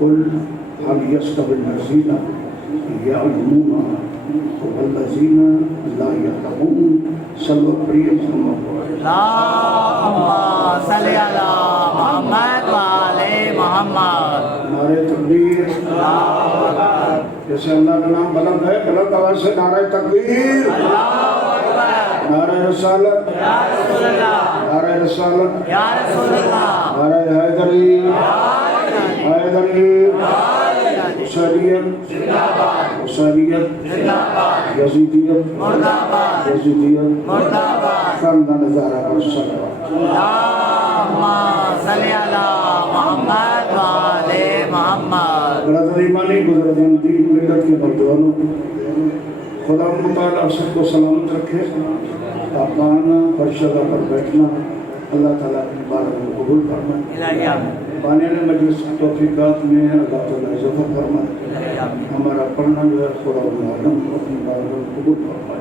قل هل يستوي الذين يعلمون والذين لا يعلمون صلوا على محمد اللهم صل على محمد وعلى محمد. نعرہ تکبیر. جیسے اللہ کا نام بلند ہے بلند آواز سے نعرہ تکبیر. نعرہ رسالت. نعرہ رسالت. نعرہ حیدری. حیدری. حسینیت. حسینیت. یزیدیت. یزیدیت. خاندان زہرا پر صلوات. اللهم صل على محمد وعلى محمد. برادر ایمانی گزردان دین ملت کے نوجوانوں، خدا مطالعہ سب کو سلامت رکھے. آپ آنا فرشدہ پر بیٹھنا اللہ تعالیٰ کی بارگاہ میں قبول فرمائے. بانیان مجلس توفیقات میں اللہ تعالیٰ اضافہ فرمائے. ہمارا پڑھنا جو ہے خدا عالم اپنی بارگاہ میں قبول فرمائے.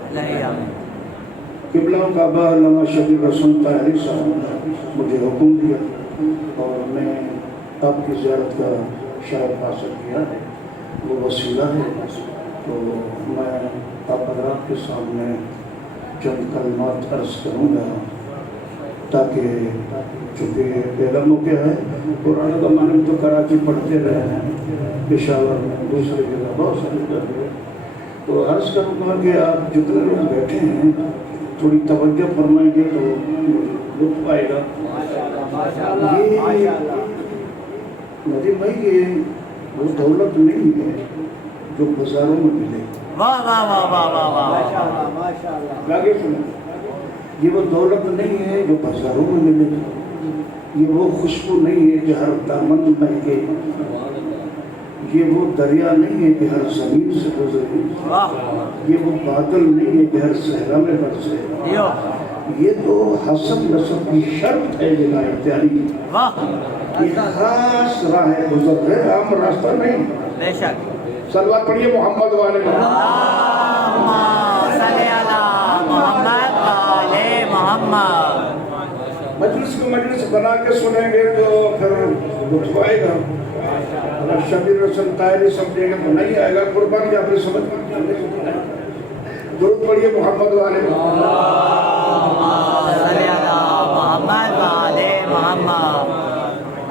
قبلہ کعبہ علامہ شبیر رسول طاہری صاحب نے مجھے حکم دیا اور میں آپ کی زیارت کا شرف حاصل کیا ہے. وہ وسیلہ ہے تو میں آپ حضرات کے سامنے چند کلمات عرض کروں گا تاکہ چونکہ پہلا موقع ہے. پرانے زمانے میں تو کراچی پڑھتے رہے ہیں، پشاور میں دوسرے جگہ بہت ساری جگہ. تو عرض کروں گا کہ آپ جتنے لوگ بیٹھے ہیں تھوڑی توجہ فرمائیں گے تو لطف آئے گا. یہ ندیم بھائی یہ وہ دولت نہیں ہے جو بازاروں میں ملے. واہ واہ واہ واہ واہ واہ. آگے سنیں، یہ وہ دولت نہیں ہے جو بازاروں میں ملے. یہ وہ خوشبو نہیں ہے کہ ہر دامن مہکے. یہ وہ دریا نہیں ہے کہ ہر زمین سے گزرے. یہ وہ بادل نہیں ہے کہ ہر صحرا میں برسے. یہ تو حسب نسب کی شرط ہے بلا اختیاری. یہ خاص راہ گزر ہے، عام راستہ نہیں. بے شک. صلوات پڑھیے محمد والے اللهم صل على محمد وعلى محمد. مجلس کو مجلس بنا کے سنیں گے تو پھر لطف آئے گا. اگر شبیر رسول طاہری سمجھے گا تو نہیں آئے گا. قربانی آپ نے سمجھ درود پڑھیے محمد والے اللهم صل على محمد وعلى محمد.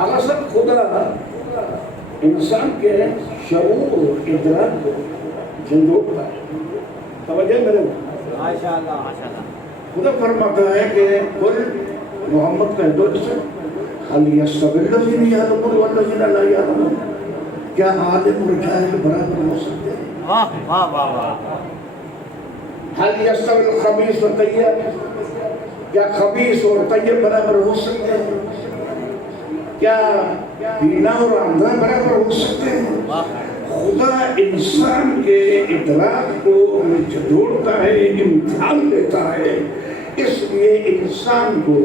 اللہ سب خدا انسان کے شعور اور ادراک کو جھنجھوڑتا ہے. توجہ میرے خدا فرماتا ہے کہ قل محمد کہہ دو جسے هل يستوي الذين يعلمون والذين لا يعلمون. کیا عالم اور جاہل برابر ہو سکتے ہیں؟ واہ واہ واہ واہ. هل يستوي الخبيث والطيب. کیا خبیث اور طیب برابر ہو سکتے ہیں؟ کیا بینا اور اندھا برابر ہو سکتے ہیں؟ خدا انسان کے ادراک کو جھنجھوڑتا ہے، امتحان لیتا ہے. اس لیے انسان کو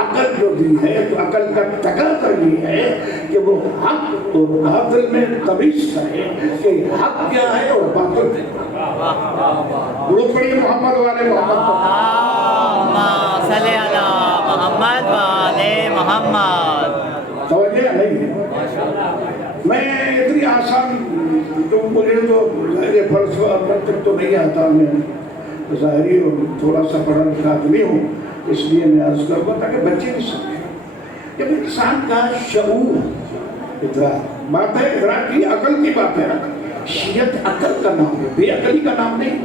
عقل جو دی ہے تو عقل کا تقاضا یہ ہے کہ وہ حق اور باطل میں تمیز کرے کہ حق کیا ہے اور باطل کیا ہے. درود پڑھیے محمد والے محمد. اللهم صل على محمد وعلى محمد. توجہ نہیں ہے. میں اتنی آسان تو مجھے تو ظاہر فلسفہ تک تو نہیں آتا. میں ظاہری اور تھوڑا سا پڑھا لکھا آدمی ہوں، اس لیے میں عرض کروں گا تاکہ بچے بھی سمجھیں. جب انسان کا شعور ادراک بات ہے، ادراک کی عقل کی بات ہے. شیعت عقل کا نام ہے، بے عقلی کا نام نہیں.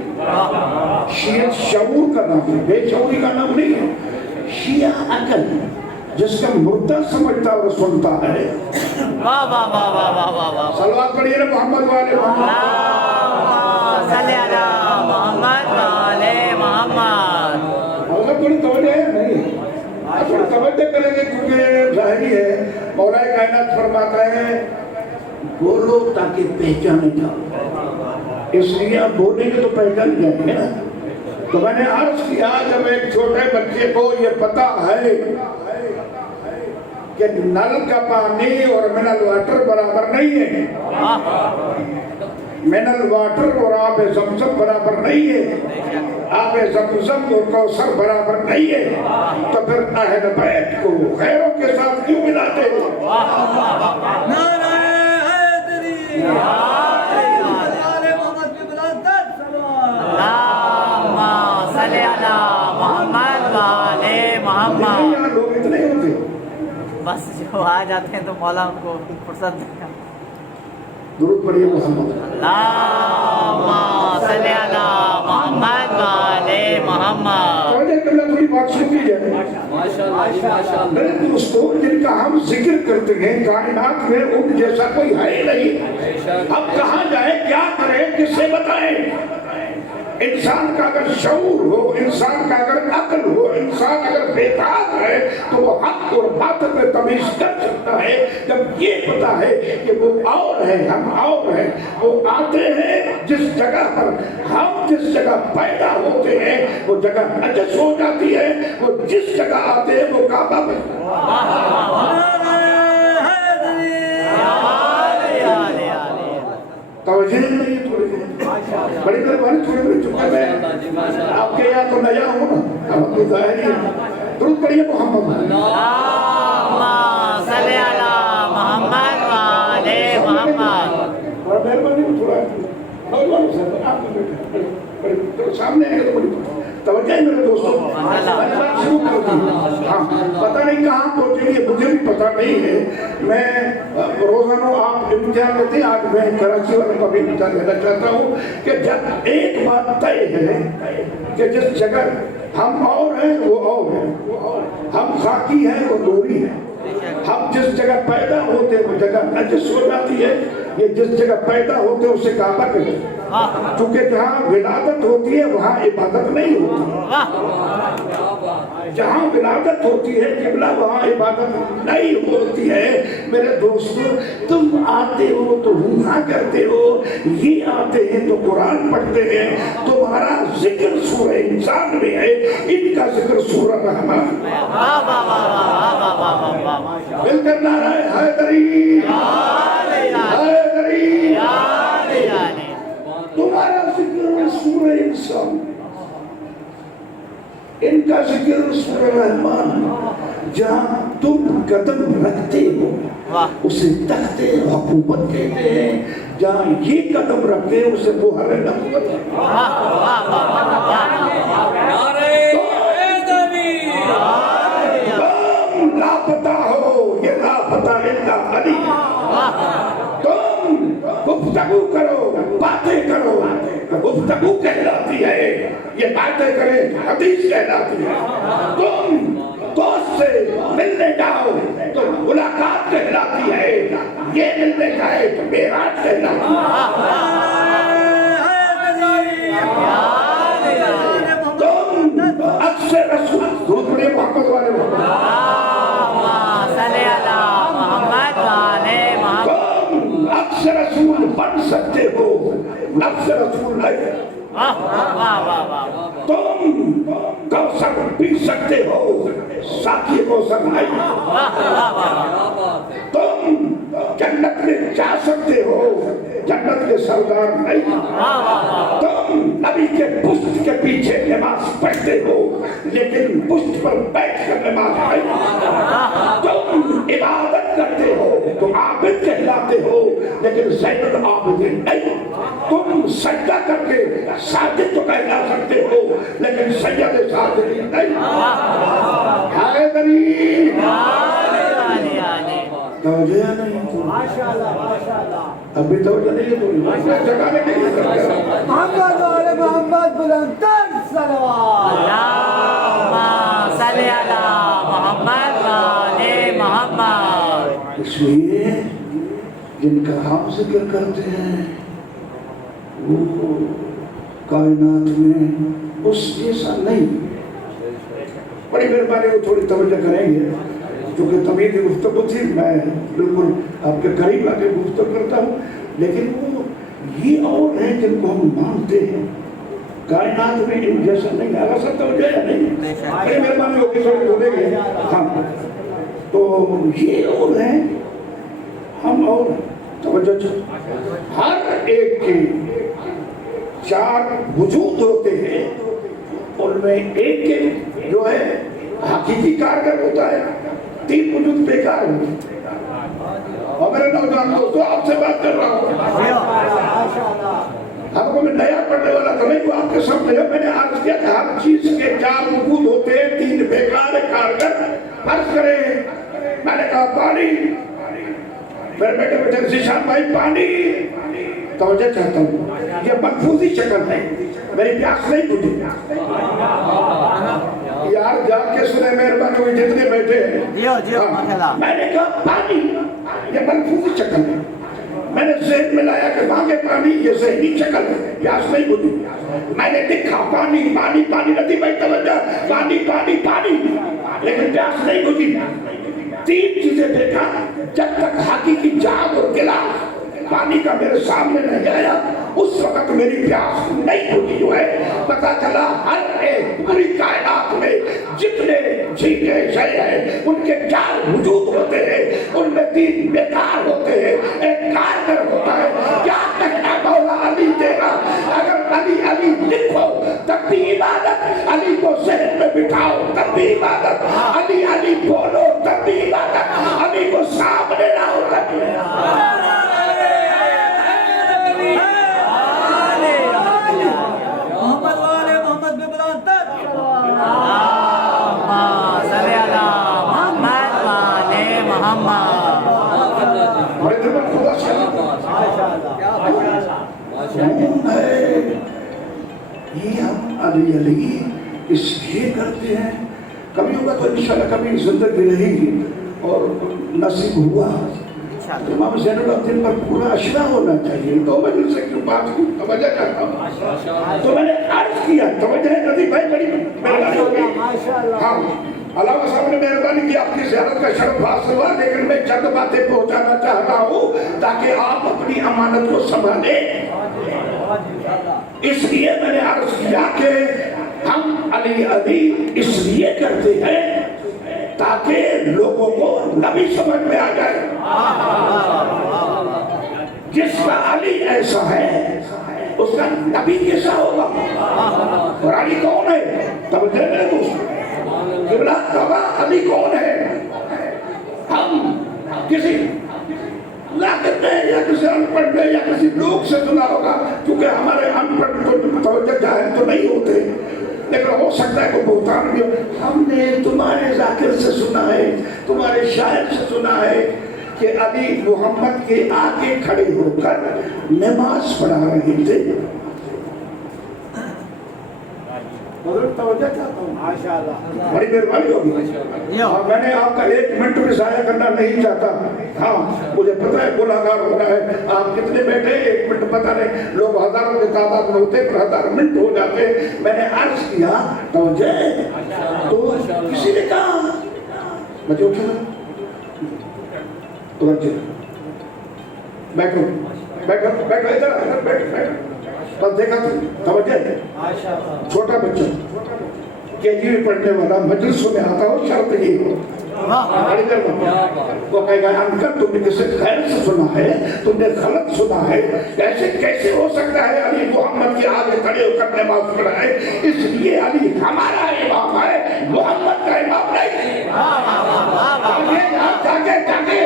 شیعت شعور کا نام ہے، بے شعوری کا نام نہیں ہے. شیعہ عقل جس کا مردہ سمجھتا اور سنتا ہے. واہ واہ واہ واہ واہ واہ واہ. صلوات پڑھیے نا محمد والے محمد. اللهم صل على محمد وعلى محمد. اگر تھوڑی توجہ ہے نہیں، تھوڑی توجہ کریں گے کیونکہ ظاہری ہے. مولا کائنات فرماتا ہے بولو تاکہ پہچانے جاؤ. اس لیے آپ بولیں گے تو پہچان جائیں گے نا. تو میں نے عرض کیا جب ایک چھوٹے بچے کو یہ پتا ہے کہ نل کا پانی اور منرل واٹر برابر نہیں ہے، منرل واٹر اور آب زمزم برابر نہیں ہے، آب زمزم اور کوثر برابر نہیں ہے، تو پھر اہل بیت کو غیروں کے ساتھ کیوں ملاتے ہیں؟ نعرہ وہ آ جاتے ہیں تو مولا ان کو فرصت دیتا ہے. درود پڑھیے محمد. اللہم صلی علی محمد و علی محمد. توجہ کرنا, تھوڑی بات سن لی جائے. میرے دوستوں, جن کا ہم ذکر کرتے ہیں کائنات میں ان جیسا کوئی ہے ہی نہیں. اب کہاں جائیں, کیا کریں, کس سے بتائیں؟ انسان کا اگر شعور ہو, انسان کا اگر عقل ہو, انسان اگر بیدار ہے تو وہ حق اور باطل میں تمیز کر سکتا ہے. جب یہ پتا ہے کہ وہ اور ہے, ہم اور ہیں, وہ آتے ہیں جس جگہ پر ہم جس جگہ پیدا ہوتے ہیں وہ جگہ نجس ہو جاتی ہے. وہ جس جگہ آتے ہیں وہ کعبہ میں. توجہ نہیں ہے تھوڑی بڑی مہربانی, تھوڑی بڑی چکے میں آپ کے یہاں تو نیا ہوں نا, ہم تو ظاہر ہی ہے. درود پڑھیے محمد. اللہم صلی علی محمد و علی محمد. بڑا مہربانی, تھوڑا نوجوان سے آپ کو بیٹھے سامنے آئے تو بڑی توجہ ہے میرے دوستوں. بات شروع کر دی. ہاں, پتہ نہیں کہاں پہنچے گی, مجھے بھی پتہ نہیں ہے. میں روزانہ آپ امتحان لیتے ہیں, آج میں کراچی والوں کا بھی امتحان لینا چاہتا ہوں کہ جب ایک بات طے ہے کہ جس جگہ ہم اور ہیں وہ اور ہیں, ہم خاکی ہیں وہ نوری ہیں, ہم جس جگہ پیدا ہوتے ہیں وہ جگہ نجس ہو جاتی ہے. یہ جس جگہ پیدا ہوتے ہیں اسے کعبہ کہتے ہیں. چونکہ جہاں ولادت ہوتی ہے وہاں عبادت نہیں ہوتی. جہاں ولادت ہوتی ہے قبلہ, وہاں عبادت نہیں ہوتی ہے. میرے دوستو, تم آتے ہو تو ہنگا کرتے ہو, یہ آتے ہیں تو قرآن پڑھتے ہیں. تمہارا ذکر سورہ انسان میں ہے, ان کا ذکر سورہ رحمان. مل کر نعرہ حیدری, حیدری. تمہارا ذکر سورہ انسان, ان کا ذکر سورہ رحمان. جہاں تم قدم رکھتے ہو اسے تخت حکومت کہتے ہیں, جہاں یہ قدم رکھتے ہیں اسے بحر نبوت. تم لاپتہ ہو, یہ لاپتہ اللہ علی. تم گفتگو کرو, باتیں کرو, گفتگو کہلاتی ہے. یہ باتیں کریں حدیث کہلاتی ہے. تم دوست سے ملنے جاؤ تو ملاقات کہلاتی ہے. یہ ملنے جائے تو معراج کہلاتی ہے. تم اکثر رسول دوسرے محمد والے نفس رسول بن سکتے ہو, نفس رسول نہیں. تم کوثر پی سکتے ہو, ساقی کوثر نہیں. تم جنت میں جا سکتے ہو, جنت کے سردار نہیں. تم نبی کے پشت کے پیچھے نماز پڑھتے ہو لیکن پشت پر بیٹھ کر نماز نہیں. تم عبادت کرتے ہو تو عابد کہلاتے ہو لیکن زین العابدین نہیں. تم سجدہ کر کے ساجد تو کہلا سکتے ہو لیکن سید ساجدین نہیں. حیدری توجہ نہیں, ابھی توجہ نہیں ہے, جگہ میں نہیں ہے. محمد والے محمد بلندر صلوات. اللہم صلی علی محمد و علی محمد. اس لیے جن کا ہم ذکر کرتے ہیں وہ کائنات میں اس جیسا نہیں. بڑی مہربانی, وہ تھوڑی توجہ کریں گے کیونکہ طبیعی گفتگو تھی, میں بالکل آپ کے قریب آ کے گفتگو کرتا ہوں. لیکن وہ یہ اور ہیں جن کو ہم مانتے ہیں, کائنات میں ان جیسا نہیں. آگا سب توجہ ہے نہیں, بڑی مہربانی ہوگی سب بولیں گے. ہاں, تو یہ اور ہیں, ہم اور. توجہ ہر ایک کے 4 وجود ہوتے ہیں, ان میں ایک کے جو ہے حقیقی کارگر ہوتا ہے, 3 وجود بیکار ہوتے ہیں. اور میرے نوجوان دوستوں, آپ سے بات کر رہا ہوں, ہم کو میں نیا پڑھنے والا تھا نہیں, وہ آپ کے سامنے میں نے عرض کیا کہ ہر چیز کے 4 وجود ہوتے ہیں, 3 بیکار کارگر. فرض کریں میں نے کہا پانی، میرے بیٹے بیٹے ذیشان بھائی پانی، توجہ چاہتا ہوں، یہ ملفوظی شکل ہے، میری پیاس نہیں بجھی۔ یار جاگ کے سنے مہربانی ہوئی جتنے بیٹھے ہیں، جیو جیو ماشاءاللہ۔ میں نے کہا پانی، یہ ملفوظی شکل ہے، میں نے ذہن میں لایا کہ مانگے پانی، یہ ذہنی شکل ہے، پیاس نہیں بجھی۔ میں نے لکھا پانی پانی پانی، ندی بھائی توجہ، پانی پانی پانی، لیکن پیاس نہیں بجھی۔ تین چیزیں دیکھا، جب تک ہاکی کی جاگ اور گلاس پانی کا میرے سامنے نہیں آیا اس وقت میری پیاس نہیں بجھی۔ جو ہے پتا چلا ہر ایک پوری کائنات میں جتنے چیزیں شے ہیں ان کے چار وجود ہوتے ہیں، ان میں تین بیکار ہوتے ہیں، ایک کارگر ہوتا ہے۔ کیا کہنا مولا علی تیرا، اگر علی علی لکھو تب بھی عبادت، علی کو ذہن میں بٹھاؤ تب بھی عبادت، علی علی بولو تب بھی عبادت، علی کو سامنے لاؤ تب بھی عبادت۔ محمد والے محمد بے بلندر صلی اللہ محمد والے محمد۔ بڑے دل میں خدا سے یہ ہم علی علی اس لیے کرتے ہیں، کبھی ہوگا تو انشاءاللہ کبھی زندگی رہے گی اور نصیب ہوا امام زین العابدین پر پورا اشرا ہونا چاہیے، تو میں دل سے کیوں بات کی توجہ کرتا ہوں۔ تو میں نے عرض کیا، توجہ ہے ندی بھائی، بڑی مہربانی ہوگی۔ ہاں علامہ صاحب نے مہربانی کی، آپ کی زیارت کا شرف حاصل ہوا، لیکن میں چند باتیں پہنچانا چاہتا ہوں تاکہ آپ اپنی امانت کو سنبھالیں۔ اس لیے میں نے عرض کیا کہ ہم علی علی اس لیے کرتے ہیں تاکہ لوگوں کو نبی سمجھ میں آ جائے۔ جس کا علی ایسا ہے اس کا نبی کیسا ہوگا؟ اور علی کون ہے؟ توجہ میرے دوست، قبلہ کعبہ، علی کون ہے؟ ہم کسی لاقت نے یا کسی ان پڑھ نے یا کسی لوگ سے سنا ہوگا، کیونکہ ہمارے ان پڑھ تو توجہ جاہل تو نہیں ہوتے، لیکن ہو سکتا ہے کہ بہتان بھی ہو۔ ہم نے تمہارے ذاکر سے سنا ہے، تمہارے شاعر سے سنا ہے کہ علی محمد کے آگے کھڑے ہو کر نماز پڑھا رہے تھے۔ حضرت توجہ چاہتا ہوں، ماشاءاللہ بڑی مہربانی ہوگی۔ اور میں نے آپ کا ایک منٹ بھی ضائع کرنا نہیں چاہتا۔ ہاں مجھے پتہ ہے گناہگار ہونا ہے، آپ کتنے بیٹھے ایک منٹ پتہ نہیں، لوگ ہزاروں کی تعداد میں ہوتے پر ہزار منٹ ہو جاتے۔ میں نے عرض کیا توجہ، تو کسی نے کہا بچے اٹھے توجہ، بیٹھو بیٹھو بیٹھو، ادھر بیٹھو، بس دیکھا توجہ، چھوٹا بچہ کے جی میں پڑھنے والا مجلسوں میں آتا ہو، شرط یہ ہو وہ کہے گا انکل تم نے کسی خیر سے سنا ہے، تم نے غلط سنا ہے، ایسے کیسے ہو سکتا ہے علی محمد کے آگے کھڑے ہو کر نماز پڑھائے؟ اس لیے علی ہمارا امام ہے، محمد کا امام نہیں۔ جاگے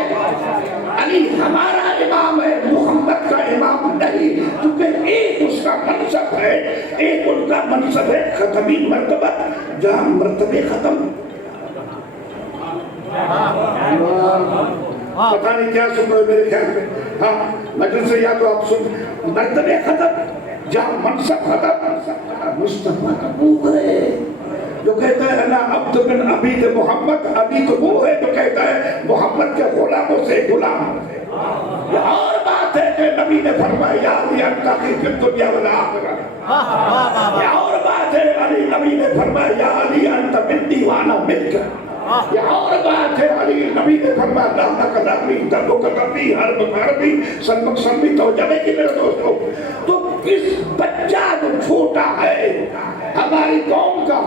علی ہمارا امام ہے، محمد کا امام نہیں، کیونکہ ایک اس کا منصب ہے، ایک ان کا منصب ہے ختمی مرتبہ، جہاں مرتبے ختم، پتہ نہیں کیا سن رہے میرے خیال میں، ہاں مجلس سے یا تو آپ سن، مرتبے ختم جہاں منصب ختم، مصطفیٰ کا منہ ہے جو کہتا ہے انا عبد من عبید محمد، ابھی تو وہ ہے جو کہتا ہے محمد کے غلاموں سے غلام۔ یہ اور بات ہے کہ نبی نے فرمایا یا علی انت اخی فی الدنیا والآخرہ، یہ اور بات ہے علی نبی نے فرمایا یا علی انت منی وانا منک، یہ اور بات ہے علی نبی نے فرمایا دامک دامی دمک دمی حرب حربی سلمک سلمی، توجہ ہے کہ میرے دوستو، تو کس بچہ جو چھوٹا ہے ہماری قوم کا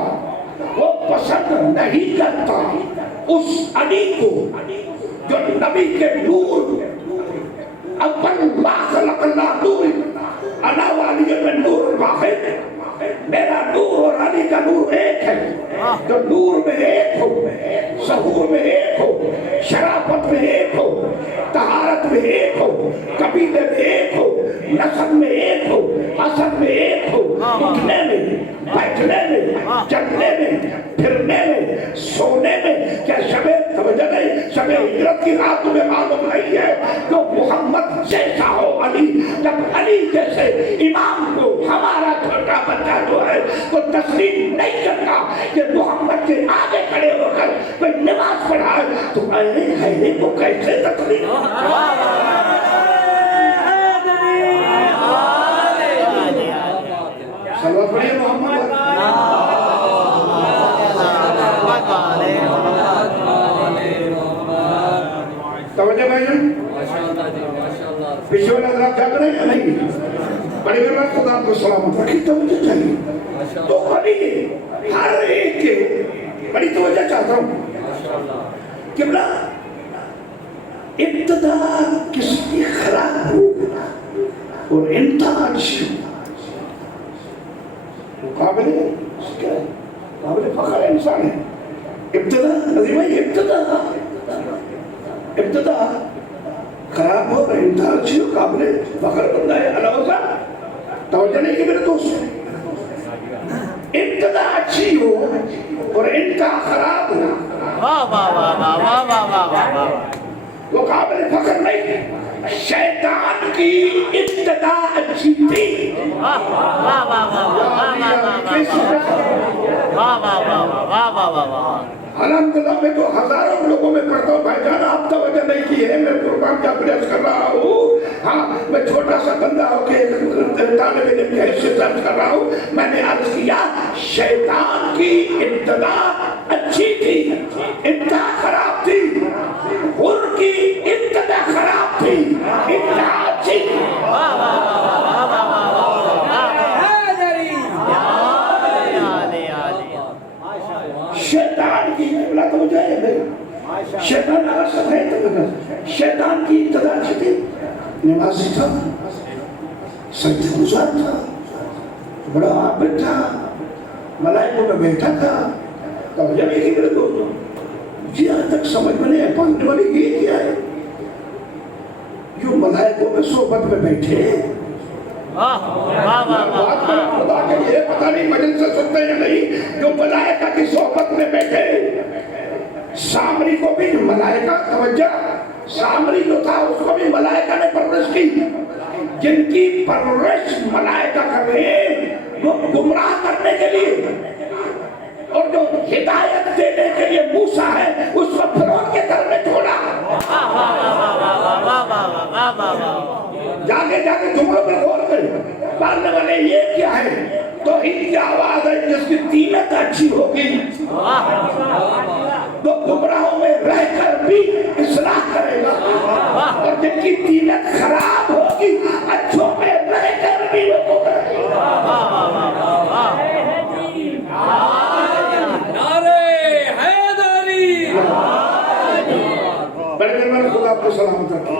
وہ پسند نہیں کرتا اس علی کو جو نبی کے نور، اول ما خلق اللہ نور، انا والی من نور واحد، میرا نور اور علی کا نور ایک ہے، جو نور میں ایک ہو، ظہور میں ایک ہو، شرافت میں ایک ہو، طہارت میں ایک ہو، قبیلے میں ایک ہو، نسب میں ایک ہو، حسب میں ایک ہو، اٹھنے میں، بیٹھنے میں، چلنے میں، پھرنے میں، سونے میں، کیا شب توجہ نہیں، شب جو محمد جیسا ہو علی. جب علی جیسے امام کو ہمارا چھوٹا بچہ جو ہے وہ تسلیم نہیں کرتا کہ محمد کے آگے کھڑے ہو کر کوئی نماز پڑھائے تو اے حیدری کو کیسے تسلیم؟ صلوات پڑھیے محمد. توجہ بھائی پیچھے والا حضرات جاگ رہے ہیں نہیں؟ بڑی بڑی بات خدا کو سلامت رکھی توجہ چاہیے. تو بڑی ہر ایک کے بڑی توجہ چاہتا ہوں. قبلہ ابتدا کسی کی خراب ہو اور انتہا اچھی وہ قابل فخر انسان ہے. ابتدا نظیم ابتدا خراب ہو اور انتہا اچھی ہو قابل فخر بندہ ہے. علاوہ صاحب توجہ نہیں کہ میرے دوست ابتدا اچھی ہو اور انتہا خراب ہو وہ قابل فخر نہیں. شیطان کی ابتدا اچھی تھی. الحمدللہ میں تو ہزاروں لوگوں میں پڑھتا ہوں. بھائی جان آپ توجہ نہیں کی ہے. میں قربان کا پریاس کر رہا ہوں. ہاں میں چھوٹا سا بندہ ہو کے طالب علم کی حیثیت درج کر رہا ہوں. میں نے عرض کیا شیطان کی ابتدا اچھی تھی انتہا خراب تھی. حر کی ابتدا خراب تھی انتہا اچھی تھی. شیطان کی قبلہ توجہ ہے بھائی. شیطان آسد ہے تو شیطان کی ابتدا اچھی تھی. نمازی تھا, سجدہ گزار تھا, بڑا عابد تھا, ملائکوں میں بیٹھا تھا. توجہ نہیں کی میرے دوستوں. جی آج تک سمجھ میں نہیں ہے پہنچنے والی یہ کیا ہے جو ملائکوں میں صحبت میں بیٹھے. بات پر خدا کے لیے پتہ نہیں مجلس سے سنتے ہیں نہیں جو ملائکہ کی صحبت میں بیٹھے. سامری کو بھی ملائکہ توجہ سامری جو تھا اس کو بھی ملائکہ نے پرورش کی. جن کی پرورش ملائکہ کر رہے ہیں وہ گمراہ کرنے کے لیے اور جو ہدایت دینے کے لیے موسیٰ ہے اس کو فرعون کے گھر میں چھوڑا. جاگے جملوں میں غور کریں. پڑھنے والے یہ کیا ہے توحید کی آواز ہے جس کی تینت اچھی ہوگی وہ گمراہوں میں رہ کر بھی اصلاح کرے گا. اور جن کی تینت خراب ہوگی اچھوں میں رہ کر بھی وہ گمراہ. بڑے مہربان خدا آپ کو سلامت رکھے.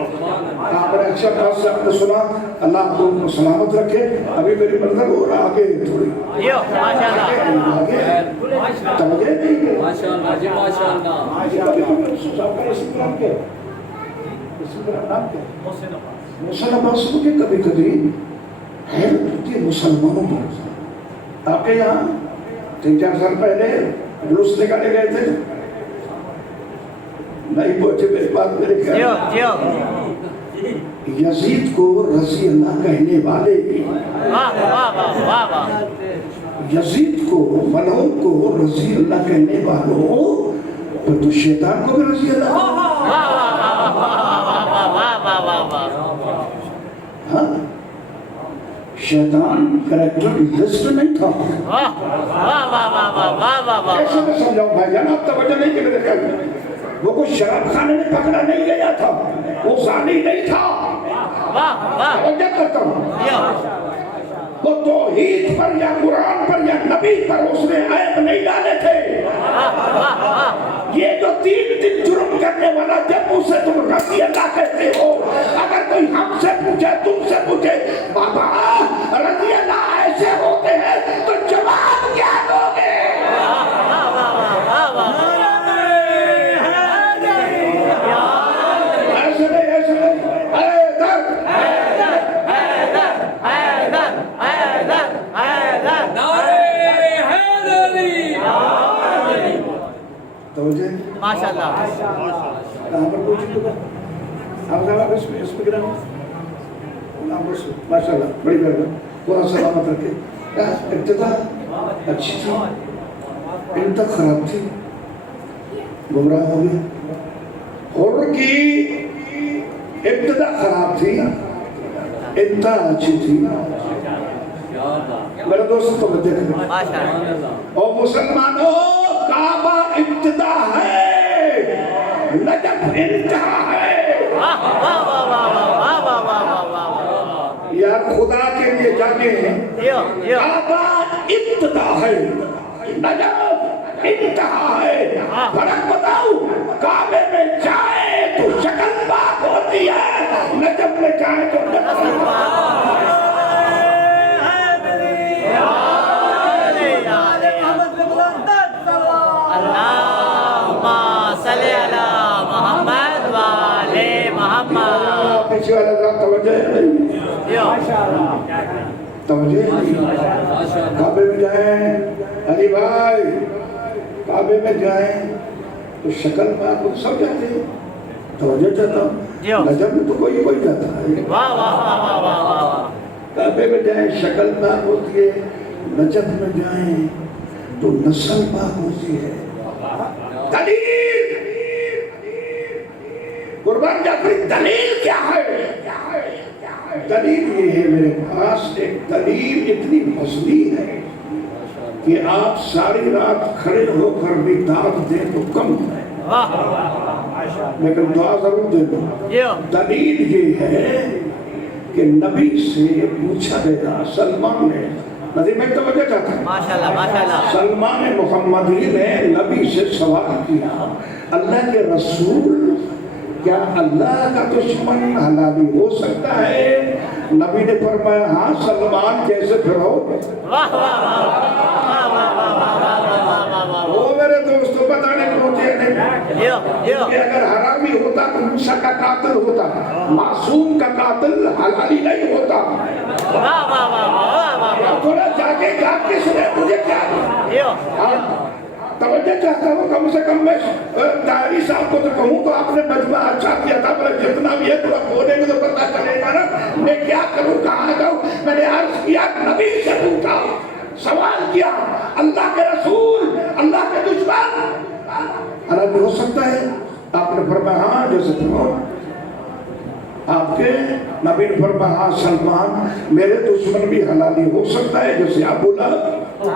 آپ نے اچھا خاص سے آپ نے سنا. اللہ آپ کو سلامت رکھے. ابھی میری مطلب اور آگے تھوڑی توجہ نہیں. محسن عباس کو کہ کبھی کبھی حیرت ہوتی ہے مسلمانوں پر. آپ کے یہاں 3-4 سال پہلے جلوس نکالے گئے تھے نہیں پہنچے میرے پاس. میرے یزید کو رضی اللہ کہنے والے یزید کو ملعون کو رضی اللہ کہنے والوں پر تو شیطان کو بھی رضی اللہ. ہاں شیطان کریکٹر لسٹ نہیں تھا. کیسے میں سمجھاؤں بھائی جان آپ توجہ نہیں کہ میرے کہنے وہ کوئی شراب خانے میں پکڑا نہیں گیا تھا. وہ زانی نہیں تھا. توجہ کرتا ہوں. وہ توحید پر یا قرآن پر یا نبی پر اس نے عیب نہیں ڈالے تھے. یہ جو 3 دن جرم کرنے والا جب اسے تم رضی اللہ کہتے ہو اگر کوئی ہم سے پوچھے تم سے پوچھے بابا رضی اللہ ایسے ہوتے ہیں تو جواب کیا دو گے؟ ماشاءاللہ. کہاں پر پوچھی تو آپ اس میں گرا ماشاء اللہ بڑی مہربانی پورا سلامت رکھے ابتدا اچھی تھی انتہا خراب تھی گمراہ ہو گئی حر کی ابتدا خراب تھی انتہا اچھی تھی میرے دوست توجہ کریں اور مسلمانوں کعبہ ابتدا ہے نجف انتہا ہے یار خدا کے لیے جانے کعبہ ابتدا ہے نجف انتہا ہے فرق بتاؤ کعبے میں جائے تو شکل پاک ہوتی ہے نجف میں جائے تو نجف پیچھے والا ذات توجہ ہے توجہ کعبے میں جائیں علی بھائی کعبے میں جائیں تو شکل میں آپ کو سب جاتے ہیں توجہ چاہتا ہوں نجف میں تو کوئی جاتا ہے کعبے میں جائیں شکل پاک ہوتی ہے نجف میں جائیں تو نسل پاک ہوتی ہے دلیل قربان جعفری دلیل کیا ہے دلیل یہ ہے میرے پاس ایک دلیل اتنی مضبوط ہے کہ آپ ساری رات کھڑے ہو کر بھی داد دیں تو کم ہے لیکن دعا ضرور دے دو دلیل یہ ہے کہ نبی سے پوچھا گیا سلمان نے نظیر میں توجہ چاہتا ہے سلمان محمدی نے نبی سے سوال کیا اللہ کے رسول کیا اللہ کا دشمن حلالی ہو سکتا ہے نبی نے فرمایا ہاں سلمان کیسے پھر ہو وہ میرے دوستوں بتانے کو مجھے نہیں کہ اگر حرامی ہوتا تو موسیٰ کا قاتل ہوتا معصوم کا قاتل حلالی نہیں ہوتا تھوڑا جاگے جاگ کے سنے مجھے کیا توجہ چاہتا ہوں کم سے کم میں داری صاحب کو تو کہوں تو آپ نے مجمع اچھا کیا تھا پر جتنا بھی ہے تھوڑا بولے میں تو پتہ چلے گا نا میں کیا کروں کہاں جاؤں میں نے عرض کیا نبی سے پوچھا سوال کیا اللہ کے رسول اللہ کے دشمن حلالی ہو سکتا ہے آپ نے فرمایا ہاں جیسے فرمایا آپ کے نبی نے فرمایا ہاں سلمان میرے دشمن بھی حلالی ہو سکتا ہے جیسے ابو لہب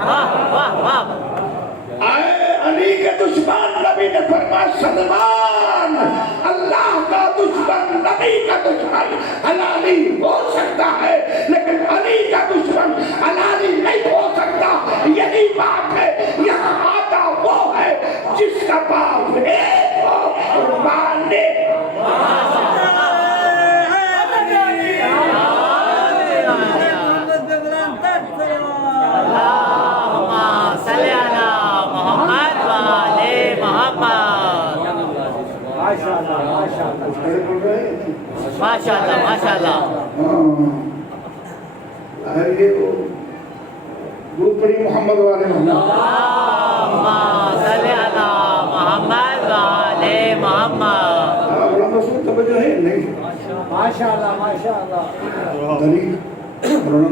آئے علی کے دشمن نبی نے فرمایا سلمان اللہ کا دشمن نبی کا دشمن حلالی ہو سکتا ہے لیکن علی کا دشمن حلالی نہیں ہو سکتا یہی بات ہے یہاں آتا وہ ہے جس کا باپ ایک ہو قربان نے ماشاءاللہ یہ دودھ پڑی محمد والے توجہ ہے نہیں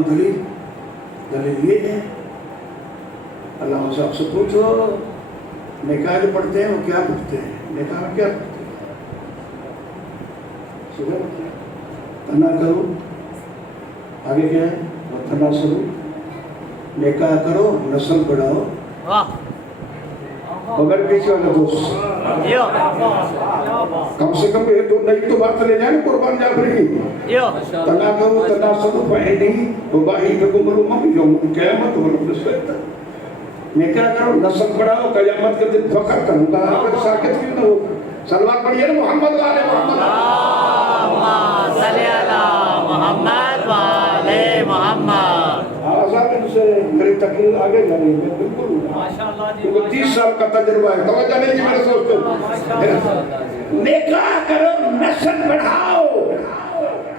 دلیل یہ ہے اللہ صاحب سے پوچھو نکاح جو پڑھتے ہیں وہ کیا پڑھتے ہیں نکاح میں کیا پڑھتے ہیں تنا کرو آگے کیا ہے تنا سرو نکاح کرو نسل بڑھاؤ مگر پیچھے والا دوست کم سے کم یہ تو نہیں تو بات لے جائیں قربان جعفری تنا کرو تنا سرو فائنی وباہی بکم الامم یوم القیامت والنسبت نکاح کرو نسل بڑھاؤ قیامت کے دن فخر کروں گا اگر ساکت کیوں نہ ہو سلوات پڑھیے نا محمد والے محمد آزاد ان سے میری تقریر آگے جا رہی ہے بالکل کیونکہ 30 سال کا تجربہ ہے توجہ نہیں جی میرے سوچتے نکاح کرو نسل بڑھاؤ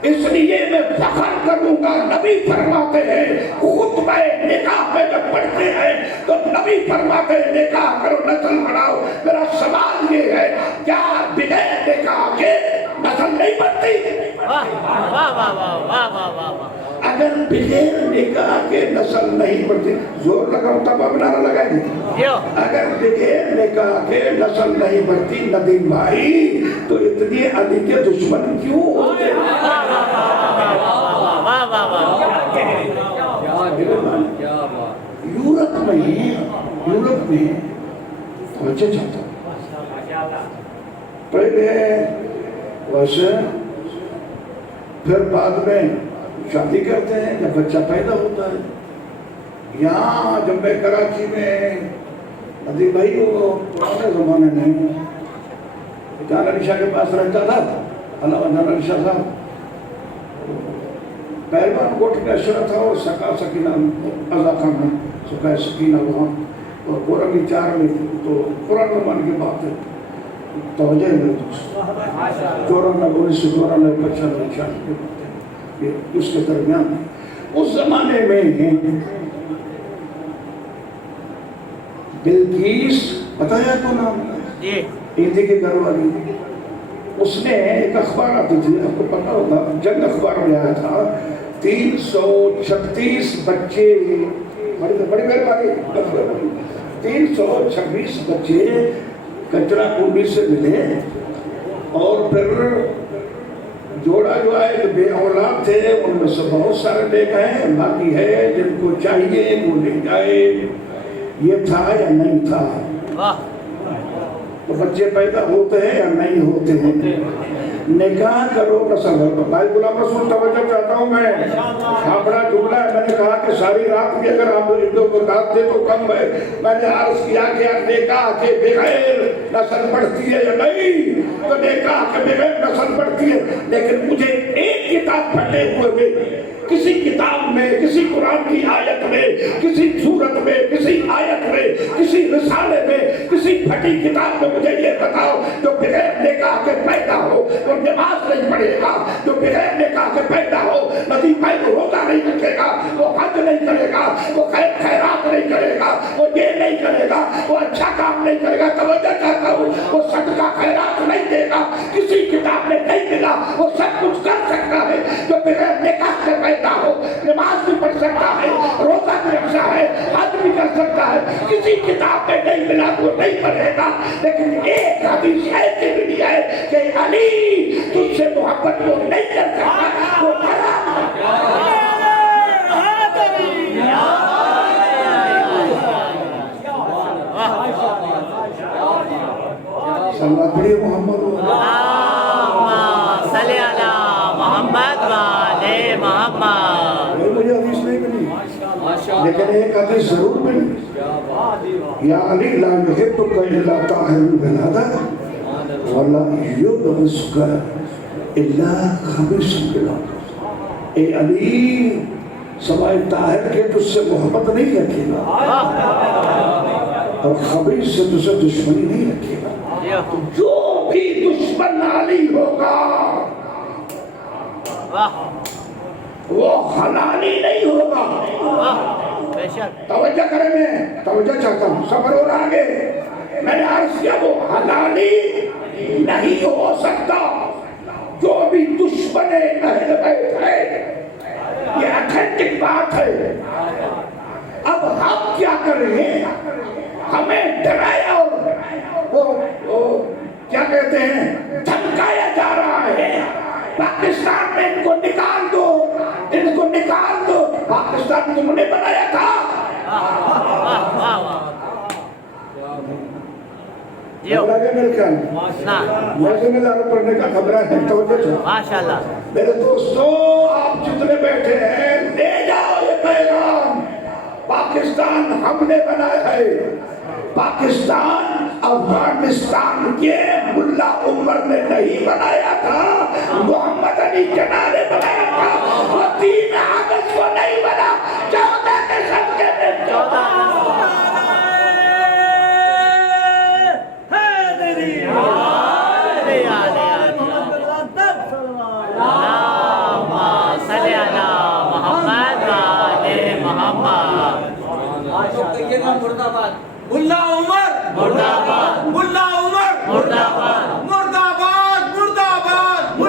اس لیے میں فخر کروں گا نبی فرماتے ہیں خطبہ نکاح میں جب پڑھتے ہیں تو نبی فرماتے ہیں نکاح کرو نسل بڑھاؤ میرا سوال یہ ہے کیا بغیر نکاح کے نسل نہیں بنتی. واہ واہ واہ واہ واہ واہ واہ واہ. اگر بغیر نکاح کے نسل نہیں بڑھتی, زور لگاؤ تب اب نعرہ لگائیں گے. کیوں؟ اگر بغیر نکاح کے نسل نہیں بڑھتی ندیم بھائی, تو اتنی علی کے دشمن کیوں ہوتے ہیں؟ واہ واہ واہ. یورپ میں توجہ چاہتا ہوں. پہلے ویسے پھر بعد میں شادی کرتے ہیں جب بچہ پیدا ہوتا ہے. یہاں جب میں کراچی میں ندیم بھائی وہ پرانے زمانے میں جان علی شاہ کے پاس رہتا تھا, علامہ جان علی شاہ صاحب, پہلوان کوٹ کا اشرا تھا اور سکا سکینہ اللہ خان سکا سکینہ وہاں, اور قرآن کی 4 میں تھی. تو قرآن زمان کی بات ہے, توجہ ہے میرے دوست, 1994 95 کی بات ہے, یہ اس کے درمیان. اس زمانے میں بلقیس پتہ ہے تو نام ایندی کے گھر والی, اس نے ایک اخبار آتی تھی, آپ کو پتہ ہوگا, جنگ اخبار میں آیا تھا, 336 بچے, بڑی مہربانی, 326 بچے کچرا کنڈی سے ملے, اور پھر جوڑا جو ہے جو بے اولاد تھے ان میں سے بہت سارے لے گئے, باقی ہے جن کو چاہیے وہ لے جائے. یہ تھا یا نہیں تھا؟ تو بچے پیدا ہوتے ہیں یا نہیں ہوتے ہیں؟ نکاح کرو نسل بڑھو. بھائی غلام رسول توجہ چاہتا ہوں میں, بڑا جملہ ہے, میں نے کہا کہ ساری رات بھی اگر آپ ایک کو داد دے تو کم ہے. میں نے عرض کیا کہ نکاح کے بغیر نسل بڑھتی ہے یا نہیں, تو نکاح کے بغیر نسل بڑھتی ہے. لیکن مجھے ایک کتاب پڑھنے ہوئے میں, کسی کتاب میں, کسی قرآن کی آیت میں, کسی سورت میں, کسی آیت میں, کسی رسالے میں, کسی پھٹی کتاب میں مجھے یہ بتاؤ جو بغیر نکاح کے پیدا ہو وہ نماز نہیں پڑھے گا, جو بغیر نکاح کے پیدا ہو ندیم بھائی کو روزہ نہیں رکھے گا, وہ حج نہیں کرے گا, وہ خیرات نہیں کرے گا, وہ یہ نہیں کرے گا, وہ اچھا کام نہیں کرے گا. توجہ چاہتا ہوں, وہ صدقہ خیرات نہیں دے گا, کسی کتاب میں نہیں ملا. وہ سب کچھ کر سکتا ہے جو بغیر نکاح سے پیدا ہو. نماز بھی پڑھ سکتا ہے, روزہ بھی رکھتا ہے, حج بھی کر سکتا ہے. کسی کتاب میں نہیں ملا وہ نہیں پڑھے گا. لیکن ایک حدیث ایسی بھی ہے کہ علی تجھ سے محبت وہ نہیں کر سکتا, وہ حرام ہے. صلی پڑھیے محمد صلی علی محمد والے محمد. مجھے حدیث نہیں ملی, لیکن ایک حدیث ضرور ملی, یا علی لا یحبک الا طاہر الولادہ ولا یبغضک الا خبیث الولادہ. اے علی سوائے طاہر کے تجھ سے محبت نہیں رکھے گا, اور خبیث سے تجھ سے دشمنی نہیں رکھے گا. جو بھی دشمن علی ہوگا وہ حلالی نہیں ہوگا. توجہ کریں, میں توجہ چاہتا ہوں, صبر اور آگے. میں نے عرض کیا وہ حلالی نہیں ہو سکتا جو بھی دشمن اہل بیت ہے. یہ اتھینٹک بات ہے. اب ہم کیا کریں, ہمیں ڈرایا اور کیا کہتے ہیں دھمکایا جا رہا ہے. پاکستان میں ان کو نکال دو, ان کو نکال دو. پاکستان تم نے بنایا تھا. میں ذمہ داروں پڑھنے کا خبرہ ہے. ماشاءاللہ میرے دوستو, آپ جتنے بیٹھے ہیں لے جاؤ یہ پیغام. پاکستان ہم نے بنایا ہے. پاکستان افغانستان کے ملا عمر نے نہیں بنایا تھا, محمد علی جناح نے بنایا تھا. وہ 3 اگست کو نہیں بنا, 14 کے صدقے میں 14 ملا عمر مردہ باد, ملا عمر مردہ باد, مردہ باد, مردہ باد,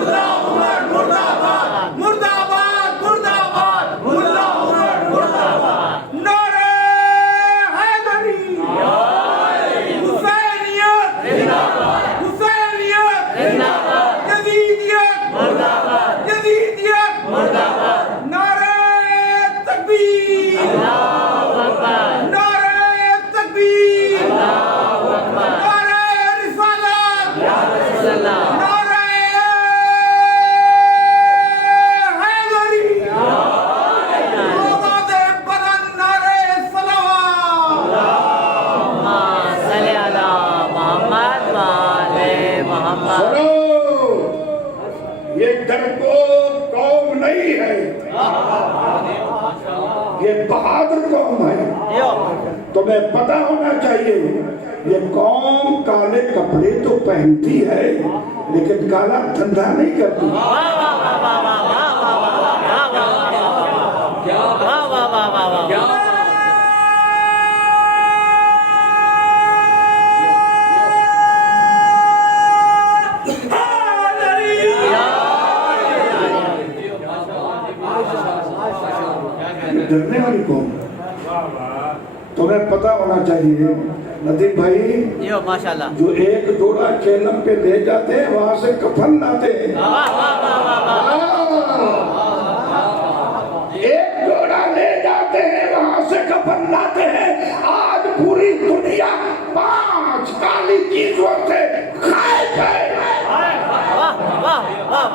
نہیں ہے، یہ بہادر قوم ہے۔ تمہیں پتا ہونا چاہیے یہ قوم کالے کپڑے تو پہنتی ہے لیکن کالا دھندا نہیں کرتی۔ ڈرنے والی قوم، تمہیں پتا ہونا چاہیے ندیم بھائی، ماشاءاللہ، جو ایک جوڑا چیلم پہ لے جاتے ہیں وہاں سے کفن لاتے ہیں۔ ایک جوڑا لے جاتے ہیں وہاں سے کفن لاتے ہیں۔ آج پوری دنیا 5 کالی چیزوں سے خائف ہے۔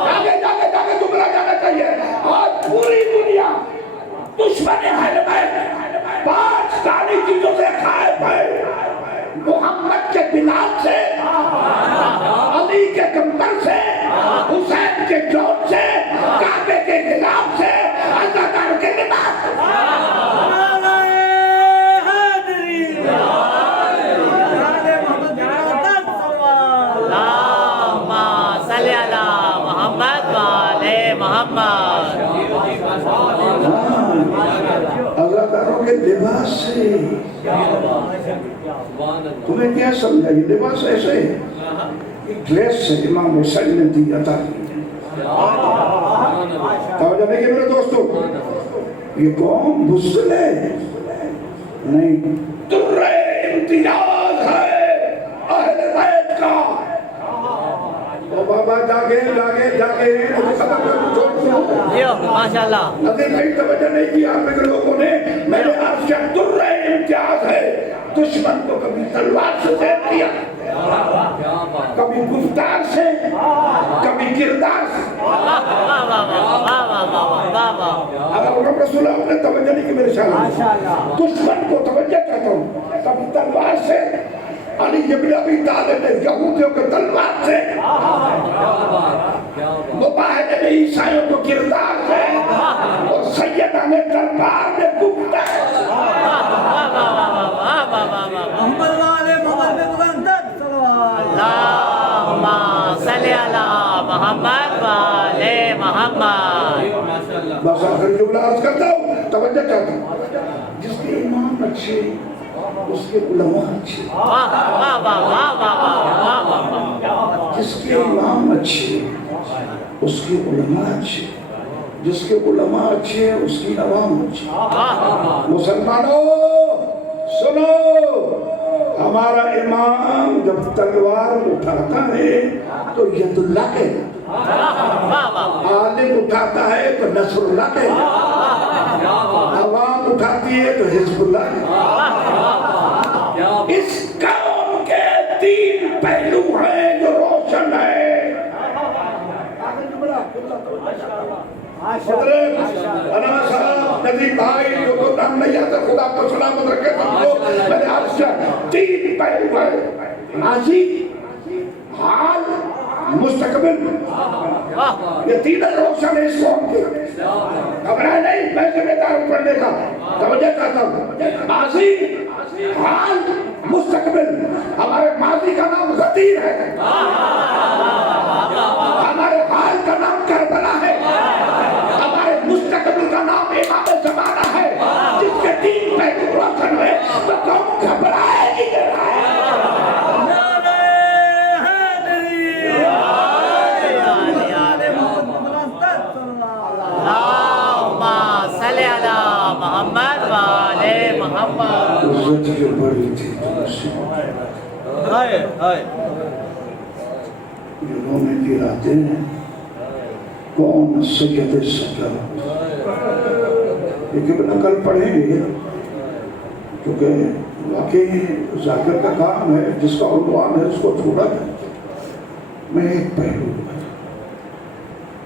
جاگے جملہ جانا چاہیے، آج پوری دنیا دشمن اہل بیت 5 کالی چیزوں سے خائف ہے۔ محمد کے بلال سے، علی کے کمبر سے، حسین کے جوڑ سے، کعبے کے غلاف سے، عزادار کے لباس سے۔ عزاداروں کے لباس سے تمہیں کیا سمجھا؟ یہ لباس ایسے ہے، ڈریس سے امام حسین نے دی عطا کی۔ توجہ نہیں کہ میرے دوستو، یہ قوم بزدل ہے نہیں، در امتیاز ہے اہل بیت کا۔ او بابا جاگے جاگے جاگے، ختم کر چھوڑ دو۔ ماشاءاللہ، ندیم بھائی توجہ نہیں کی آپ کے لوگوں نے، میں نے عرض کیا در امتیاز ہے۔ دشمن کو کبھی تلوار سے زیر کیا، کبھی گفتار سے، کبھی کردار سے۔ اگر رسول اللہ نے توجہ نہیں کی میرے شاہد، دشمن کو توجہ کہتا ہوں، کبھی تلوار سے، علی ابن ابی طالب نے یہودیوں کے تلوار سے، مباہدے میں عیسائیوں کو کردار سے، اور سیدہ نے دربار میں گفتار سے۔ محمد والے محمد بلندر صلوات۔ اللہم صلی علی محمد والے محمد۔ بس آخر جملہ عرض کرتا ہوں، توجہ چاہتا ہوں، جس کے امام اچھے اس کے علماء اچھے، جس کے امام اچھے اس کے علماء اچھے، جس کے علماء اچھے اس کی عوام اچھی۔ مسلمانوں سنو، ہمارا امام جب تلوار اٹھاتا ہے تو ید اللہ کہتا ہے، عالم اٹھاتا ہے تو نصر اللہ کہتا ہے، عوام اٹھاتی ہے تو حزب اللہ کہتا ہے۔ اس قوم کے 3 پہلو ہیں جو روشن ہے۔ حضرت انا صاحب ندیم بھائی جو تو نام نہیں آتا، خدا کو سلامت رکھے سب کو، میں نے عرض کیا 3 پہلو ہے، ماضی، حال، مستقبل۔ یہ 3 روشن ہے اس قوم کے۔ گھبرائے نہیں، میں ذمہ دار ہوں پڑھنے کا، توجہ چاہتا ہوں۔ ماضی، حال، مستقبل۔ ہمارے ماضی کا نام غدیر ہے، ہمارے حال کا نام کربلا ہے، ہمارے مستقبل کا نام امام زمانہ ہے۔ جس کے 3 پہلو روشن ہوئے تو قوم گھبرائے گی گھبرائے۔ محمد والے محمد۔ عزت جو بڑی تھی تم سے، رونے کی راتیں کون سید سجاد، ایک ابن کل پڑھیں گے کیونکہ واقعی ذاکر کا کام ہے، جس کا عنوان ہے اس کو چھوڑا تھا۔ میں ایک پہلو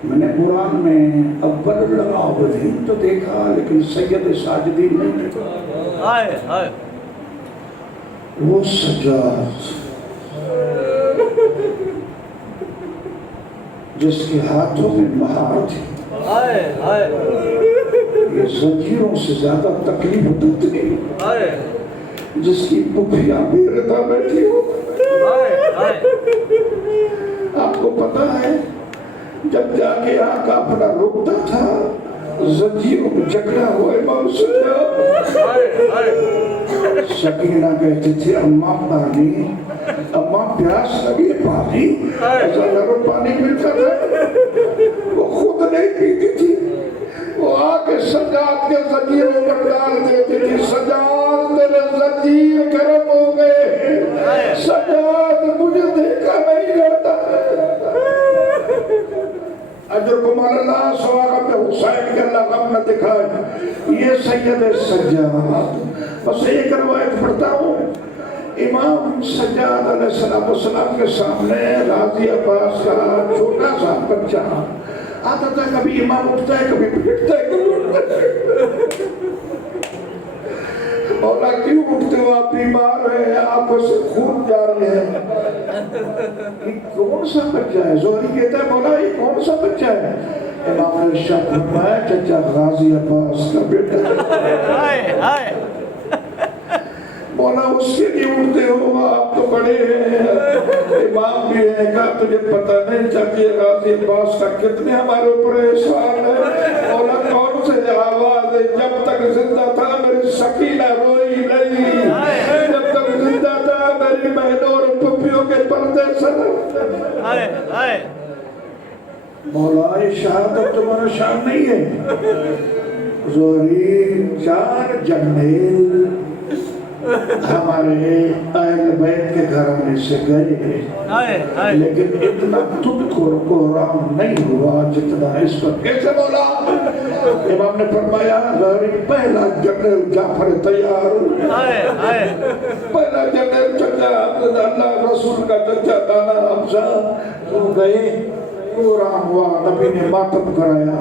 میں نے قرآن میں اول العابدین تو دیکھا لیکن سید ساجدین نہیں دیکھا۔ وہ سجاد جس کے ہاتھوں میں مہار تھی، یہ زنجیروں سے زیادہ تکلیف ہوتی ہے جس کی پپھیاں بے رضا بیٹھی ہو. آپ کو پتا ہے جب جا کے آقا اپنا روکتا تھا زنجیروں میں جکڑا ہوا امام سکینہ کہتی تھی اماں پانی، اماں پیاس لگی پانی، ایسا لگو پانی ملتا تھا. وہ خود نہیں پیتی تھی، وہ آکے سجاد کے زنجیروں پر ڈال دیتی تھی. سجاد تیرے زنجیر گرم ہو گئے، سجاد مجھے دیکھا نہیں جاتا. اجرکم اللہ ثواب پہ حسین کے اللہ غم نہ دکھائے. یہ سید سجاد. بس ایک روایت پڑھتا ہوں. امام سجاد علیہ السلام کے سامنے غازی عباس کا چھوٹا سا بچہ آتا تھا. کبھی امام اٹھتا ہے، کبھی پھٹتا ہے، کبھی اٹھتا ہے. مولا کیوں اٹھتے ہو؟ آپ بیمار ہیں، آپ سے خون جا رہے ہیں. یہ کون سا بچہ ہے؟ زہری کہتا ہے مولا یہ کون سا بچہ ہے؟ امام نے ارشاد فرمایا چچا غازی عباس کا بیٹا. مولا اس کے لیے اٹھتے ہو؟ آپ تو بڑے ہیں، امام بھی ہے. کہا تجھے پتہ نہیں چچے غازی عباس کا کتنے ہمارے اوپر احسان ہے. مولا کون سے آواز ہے؟ جب تک زندہ تھا میری سکینہ روئی نہیں، جب تک زندہ تھا میری بہنوں اور پھپھیوں کے پردے سر. مولا یہ شہادت تمہارا شان نہیں ہے. زہری 4 جنریل ہمارے اہل بیت کے گھرانے سے گئے، لیکن اتنا تم کو رام نہیں ہوا جتنا اس پر. کیسے مولا؟ امام نے فرمایا زہری پہلا جنرل جعفر تیار، پہلا جنرل چچا اللہ رسول کا چچا دانا حمزہ وہ گئے، وہ رام ہوا، نبی نے ماتم کرایا.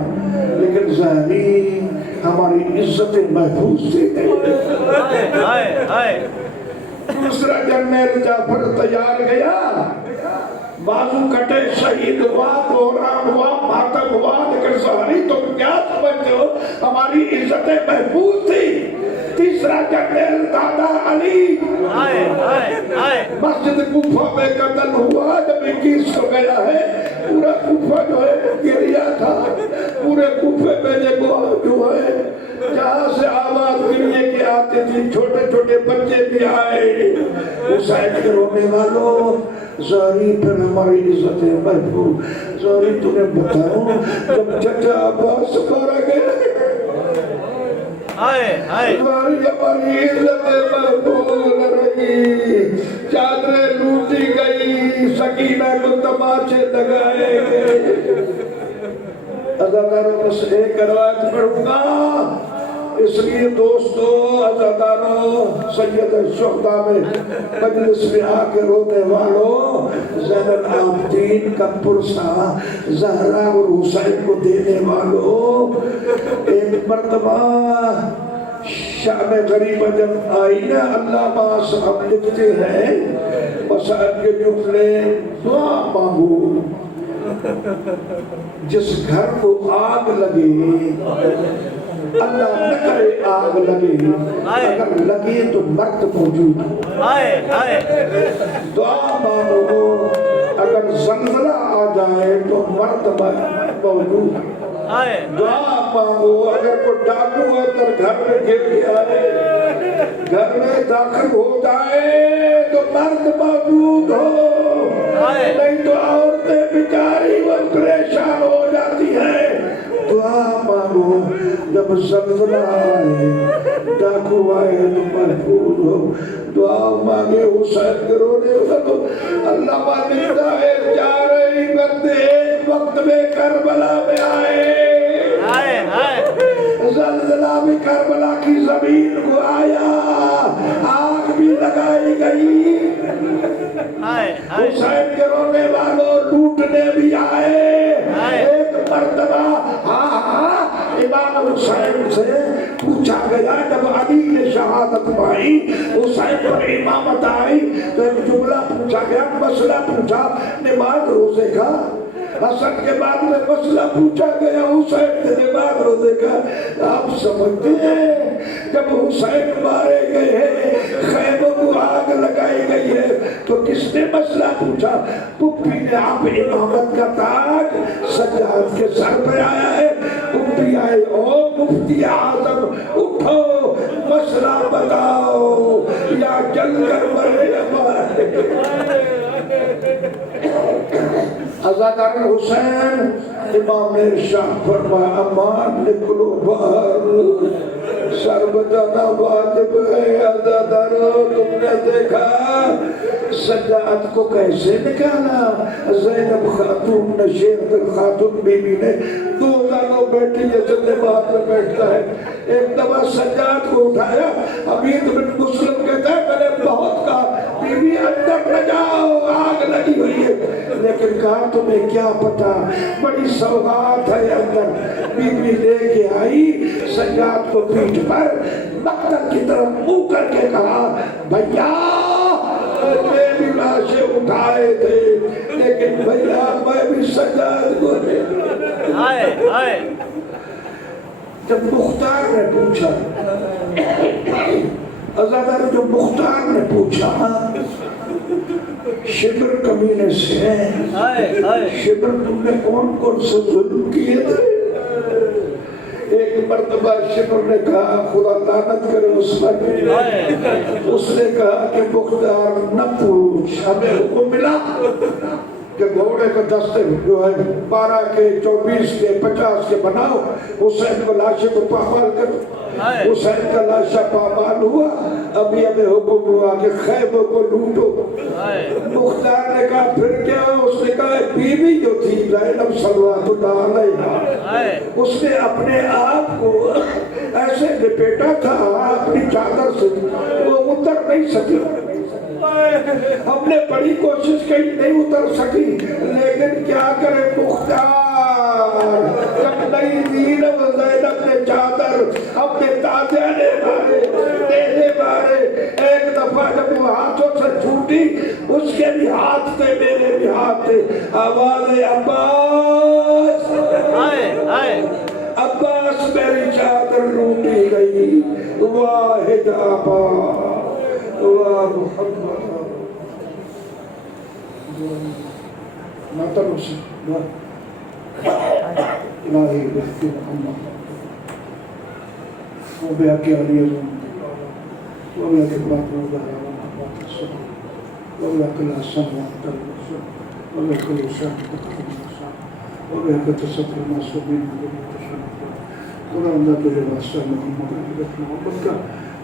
لیکن زہری ہماری عزت محفوظ تھی. دوسرا جنرل جعفر تیار گیا، بازو کٹے، شہید ہوا، دوران ہوا، ماتم ہوا. لیکن زہری تم کیا سمجھتے ہو ہماری عزت محفوظ تھی. تیسرا جنرل دادا علی مسجد کوفہ میں قتل ہوا. جب 21 کو گیا ہے، پورا کوفہ جو ہے گریا تھا. پورے کوفے میں جو ہے جہاں سے آواز گرنے کی آتی تھی، چھوٹے چھوٹے بچے بھی آئے. حسین کے رونے والوں زہری پھر ہماری عزت محفوظ. زہری تمہیں بتاؤں جب چچا عباس مارا گیا ہماری عزت محفوظ رہی. چادریں لوٹی گئی، سکینہ کو تماچے لگائے گئے. عزاداروں میں سے ایک روایت پڑھوں گا. اس لیے دوستو عزاداروں سید الشہداء میں مجلس میں آ کے رونے والوں زین العابدین کا پرسہ زہرا اور حسین کو دینے والوں، ایک مرتبہ شام غریبہ جب آئی نا، علامہ صاحب لکھتے ہیں مسائل کے جملے دعا مانگو. جس گھر کو آگ لگے اللہ نہ کرے آگ لگے، اگر لگے تو مرد موجود ہو. دعا مانگو اگر زلزلہ آ جائے تو مرد موجود ہو. دعا مانگو اگر کوئی ڈاکو اگر گھر میں گر گیا ہے، گھر میں داخل ہو جائے تو مرد موجود ہو. نہیں تو عورتیں بیچاری وہ پریشان ہو جاتی ہیں. دعا مانگو جب زلزلہ آئے، ڈاکو آئے تو محفوظ ہو. دعا مانگے حسین کے رونے والوں. اللہ مانگتا ہے جا رہی بندے ایک وقت میں کربلا میں آئے. زلزلہ بھی کربلا کی زمین کو آیا، آگ بھی لگائی گئی. حسین کے رونے والوں لوٹنے بھی آئے. ایک مرتبہ امام حسین سے پوچھا گیا جب علی نے شہادت پائی، حسین پر امامت آئی، تو ایک جملہ پوچھا گیا، مسئلہ پوچھا نماز روزے کا. حسن کے بعد میں مسئلہ پوچھا گیا حسین کے دماغ رو دیکھا آپ سمجھتے ہیں جب حسین مارے گئے ہیں خیموں کو آگ لگائی گئی ہے تو کس نے مسئلہ پوچھا؟ پپی نے آپ امامت کا تاج سجاد کے سر پہ آیا ہے پپی آئے او مفتی اعظم اٹھو مسئلہ بتاؤ یا جل کر مرے ہمارے عزادار حسین امام نے ارشاد فرمایا امان نکلو باہر سربجانہ واجب ہے عزادارو تم نے دیکھا سجاد کو کیسے نکالا زینب خاتون نے شیخ خاتون بی بی نے دو زانوں بیٹھی جیسے دماغ میں بیٹھتا ہے ایک دفعہ سجاد کو اٹھایا حمید بن مسلم کہتا ہے میں نے بہت کہا بی بی اندر نہ جاؤ آگ لگی ہوئی ہے لیکن کہا تمہیں کیا پتا بڑی سوغات ہے اندر بی بی لے کے آئی سجاد کو پیٹھ پر مقتل کی طرف منہ کر کے کہا بھیا میری لاشیں اٹھائے تھے لیکن بھیا میں بھی سجاد کو جب مختار نے پوچھا عزادار جب مختار نے پوچھا شبر کمینے سے ہیں شبر تم نے کون کون سے ظلم کیے تھے ایک مرتبہ شبر نے کہا خدا لعنت کرے اس پر اس نے کہا کہ مختار نہ پوچھ ہمیں حکم ملا کہ گھوڑے کا دستے جو ہے 12 کے 24 کے 50 کے بناؤ حسین کو لاشے کو پامال کرو حسین کا لاشا پامال ہوا ابھی ہمیں حکم ہوا کہ خیموں کو لوٹو مختار نے کہا پھر کیا اس نے کہا بی بی جو تھی زینب صلوات اللہ علیہا اس نے اپنے آپ کو ایسے لپیٹا تھا اپنی چادر سے وہ اتر نہیں سکی ہم نے بڑی کوشش کی نہیں اتر سکی لیکن کیا کرے مختار جب نئی دین زینب نے چادر اپنے تازیہ نے مارے دینے مارے ایک دفعہ جب وہ ہاتھوں سے چھوٹی اس کے بھی ہاتھ تھے میرے بھی ہاتھ تھے آواز عباس عباس میری چادر لوٹی گئی واحد عباس اللہ محمد ناتر اسے الہی بہتی محمد وہ بے حقی علی ازم وہ بے حقی بات رو گا محمد السلام وہ بے حقی الحسن وحمد الرسول وہ بے حقی الشاہ وہ بے حقی تصدر معصومین خدا اندہ تجھے واسطہ محمد کا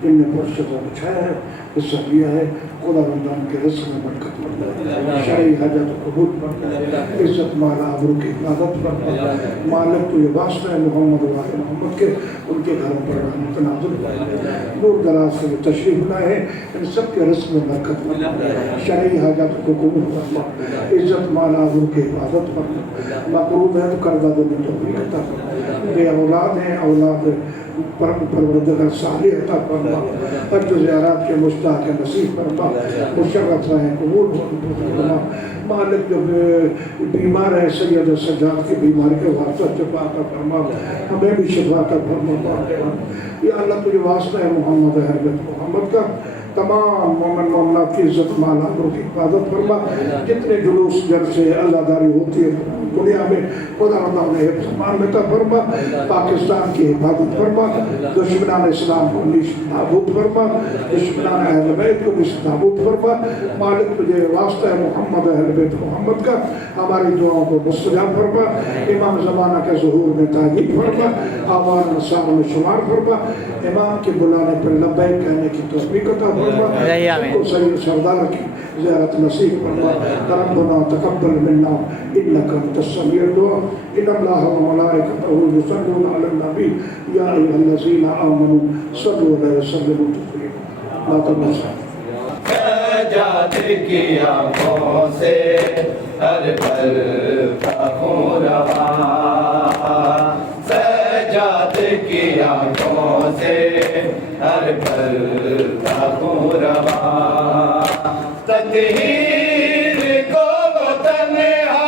ان نے پرشدہ بچھایا ہے حصہ لیا ہے خدا رمضان کے رزق میں برکت فرما شرعی حاجت قبول فرما عزت مالا عبرو کی عبادت فرما مالک تو یہ واسطہ ہے محمد واحد محمد کے ان کے گھروں پر رحمت نازل فرما دور دراز سے تشریف لائے ہیں ان سب کے رزق میں برکت فرما شرعی حاجت کو قبول فرما عزت مالا عبرو کی عبادت فرما مقروب ہے تو کردہ دے میں توفیق عطا فرما بے اولاد ہیں اولاد پروردگار صالح عطا فرما حج و زیارات کے مشتاق نصیب فرما مشرف رہیں قبول فرما مالک جو بیمار ہے سید سجاد کی بیماری کے واسطہ شفا عطا فرما ہمیں بھی شفا عطا فرما یا اللہ تجھے واسطہ ہے محمد حضرت محمد کا تمام مومن مومنات کی عزت مال عمروں کی حفاظت فرما جتنے جلوس جلسے عزاداری ہوتی ہے دنیا میں خدا اللہ نے حفظ عطا فرما پاکستان کی حفاظت فرما دشمنان اسلام کو نابود فرما دشمنان اہل بیت کو نابود فرما مالک تجھے واسطہ ہے محمد اہل بیت محمد کا ہماری دعاؤں کو مستجاب فرما امام زمانہ کے ظہور میں تاکید فرما آوان نصار میں شمار فرما امام کے بلانے پر لبیک کہنے کی توفیق عطا فرما سب کو سید سردار کی زیارت نصیب فرما ربنا تقبل منا انك انت السميع الدعاء ان الله وملائكته يصلون على النبي يا ايها الذين امنوا صلوا عليه وسلموا تسليما لا تنسوا سجاد کی آنکھوں سے ہر پل کا خون رہا سجاد کی آنکھوں سے ہر پل کا خون رہا تطہیر کو تنہا